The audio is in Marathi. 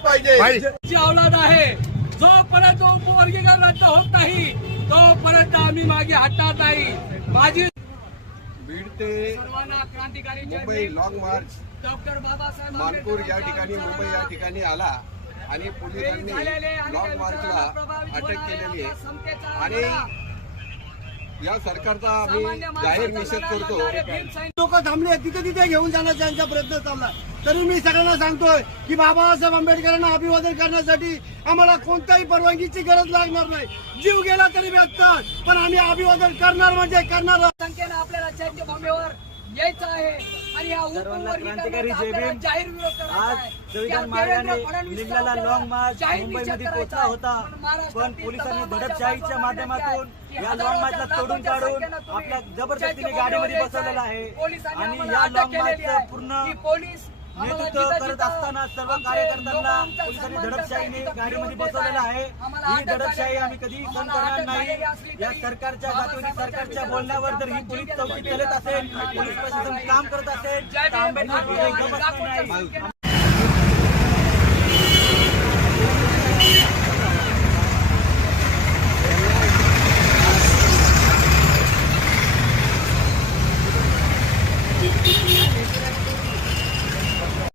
औलाद आहे. जोपर्यंत उपवर्गीकरण रद्द होत नाही तोपर्यंत आम्ही मागे हटणार नाही. माझी बीड ते क्रांतिकारी Mumbai long march doctor Babasaheb Manpur या ठिकाणी मुंबई या ठिकाणी आला आणि पोलिसांनी लॉंग मार्चला अटक केलेली आहे आणि या सरकारचा आम्ही जाहीर निषेध करतो. लोक थांबले तिथे तिथे घेऊन जाण्याचा त्यांचा प्रयत्न चालला. तरी मी सगळ्यांना सांगतोय की बाबासाहेब आंबेडकरांना अभिवादन करण्यासाठी आम्हाला कोणत्याही परवानगीची गरज लागणार नाही. जीव गेला तरी व्यक्तात, पण आम्ही अभिवादन करणार म्हणजे करणार. संख्येनं आपल्याला चैत्यभूमीवर यायचं आहे आणि या उपवर्गीकरणाचा जाहीर विरोध करायचा. निघालेला लॉंग मार्च मुंबईमध्ये पोहोचला होता, पण पोलिसांनी दडपशाहीच्या माध्यमातून या लॉंग मार्चला तोडून काढून आपल्या जबरदस्तीने गाडीमध्ये बसवलेला आहे आणि या लॉंग मार्चचं पूर्ण नेतृत्व करत असताना सर्व कार्यकर्त्यांना पोलिसांनी दडपशाहीने गाडीमध्ये बसवलेलं आहे. ही दडपशाही आम्ही कधी सहन करणार नाही. या सरकारच्या जातीवादी सरकारच्या बोलण्यावर जर ही पोलीस चौकी चालत असेल, पोलीस प्रशासन काम करत असेल तर आंबेडकर